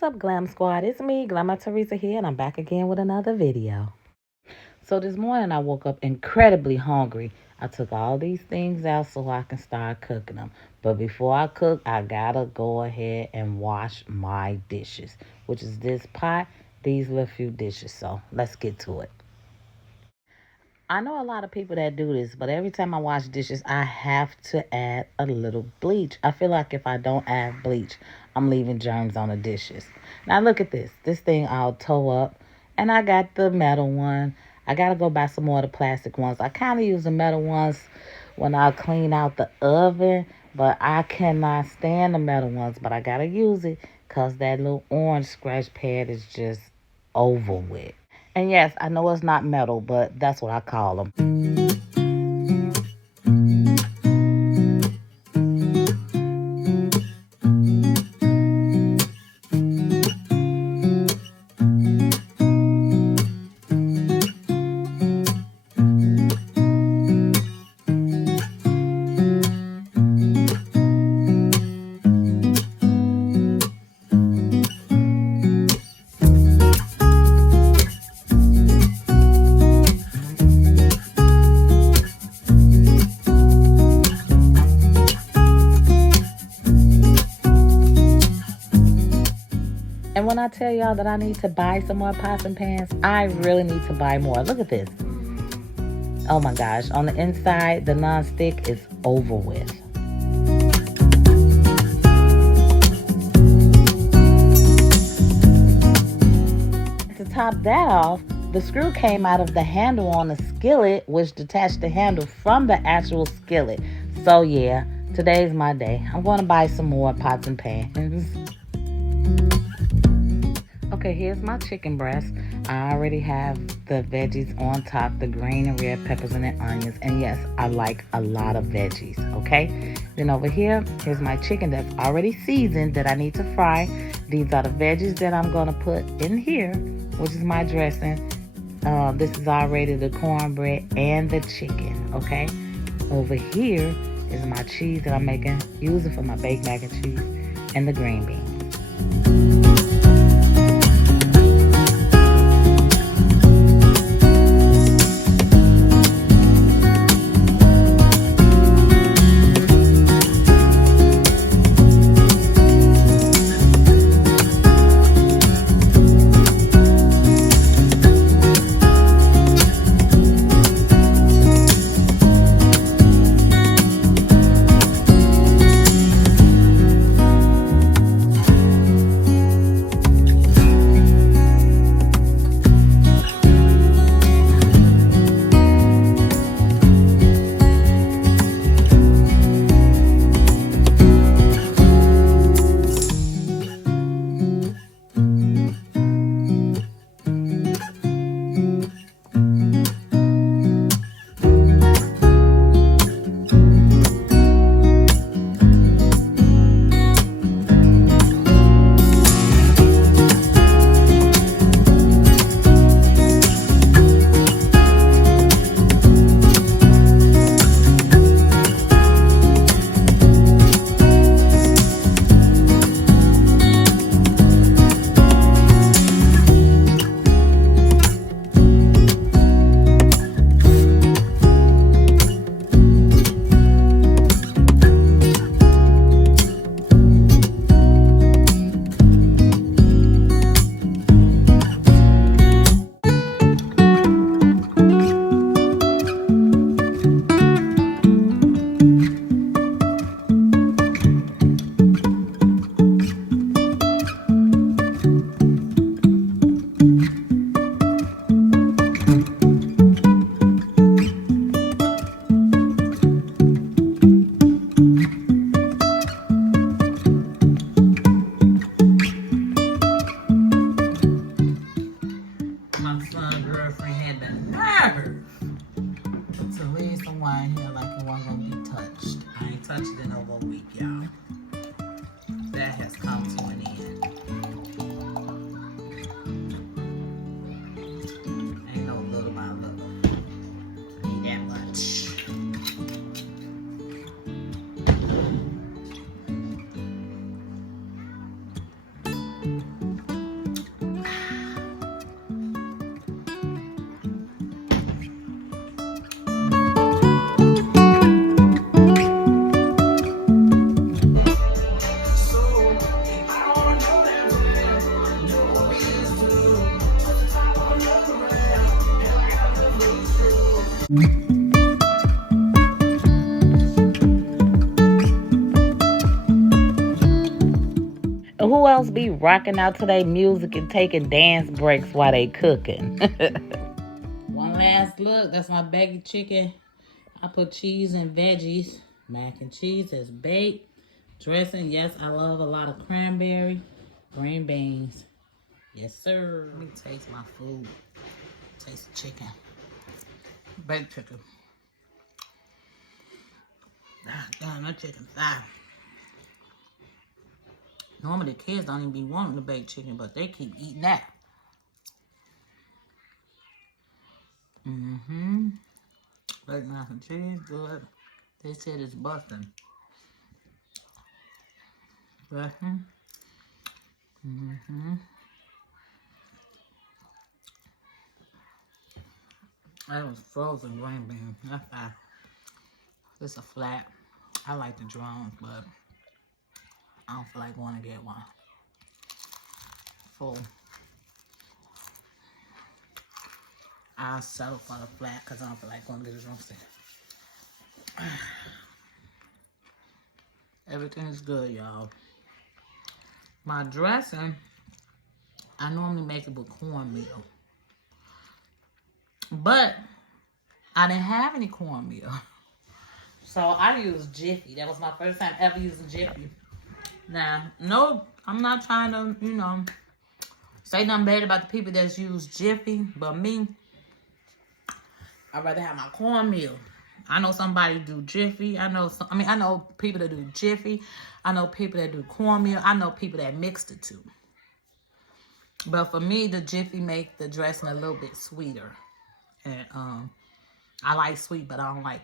What's up, Glam Squad? It's me, Glamour Teresa here, and I'm back again with another video. So this morning I woke up incredibly hungry. I took all these things out so I can start cooking them. But before I cook, I gotta go ahead and wash my dishes, which is this pot, these little few dishes. So let's get to it. I know a lot of people that do this, but every time I wash dishes, I have to add a little bleach. I feel like if I don't add bleach, I'm leaving germs on the dishes. Now look at this. This thing I'll toe up, and I got the metal one. I got to go buy some more of the plastic ones. I kind of use the metal ones when I clean out the oven, but I cannot stand the metal ones, but I got to use it because that little orange scratch pad is just over with. And yes, I know it's not metal, but that's what I call them. And when I tell y'all that I need to buy some more pots and pans, I really need to buy more. Look at this. Oh my gosh. On the inside, the non-stick is over with. To top that off, the screw came out of the handle on the skillet, which detached the handle from the actual skillet. So yeah, today's my day. I'm going to buy some more pots and pans. Okay, here's my chicken breast. I already have the veggies on top, the green and red peppers and the onions. And yes, I like a lot of veggies, okay? Then over here, here's my chicken that's already seasoned that I need to fry. These are the veggies that I'm going to put in here, which is my dressing. This is already the cornbread and the chicken, okay? Over here is my cheese that I'm using for my baked mac and cheese and the green beans. Touched in over a week, y'all. That has come to an end. Ain't no little by little. Ain't that much. Who else be rocking out to their music and taking dance breaks while they cooking? One last look. That's my baked chicken. I put cheese and veggies. Mac and cheese is baked. Dressing, yes, I love a lot of cranberry. Green beans. Yes, sir. Let me taste my food. Taste the chicken. Baked chicken. Ah, damn, that chicken fire. Normally, the kids don't even be wanting the baked chicken, but they keep eating that. Baked mac and cheese, good. They said it's busting. Busting. That was frozen green bean. That's fine. It's a flat. I like the drums, but I don't feel like going to get one. Full. I'll settle for the flat because I don't feel like going to get a drumstick. Everything's good, y'all. My dressing, I normally make it with cornmeal. But I didn't have any cornmeal. So I used Jiffy. That was my first time ever using Jiffy. Now, no, I'm not trying to, say nothing bad about the people that use Jiffy. But me, I'd rather have my cornmeal. I know somebody do Jiffy. I know people that do Jiffy. I know people that do cornmeal. I know people that mix the two. But for me, the Jiffy make the dressing a little bit sweeter. And I like sweet, but I don't like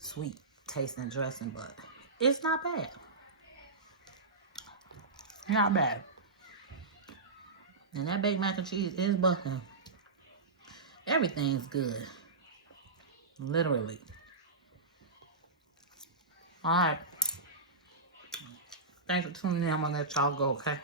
sweet tasting dressing. But it's not bad. Not bad. And that baked mac and cheese is busting. Everything's good. Literally. Alright. Thanks for tuning in. I'm gonna let y'all go, okay?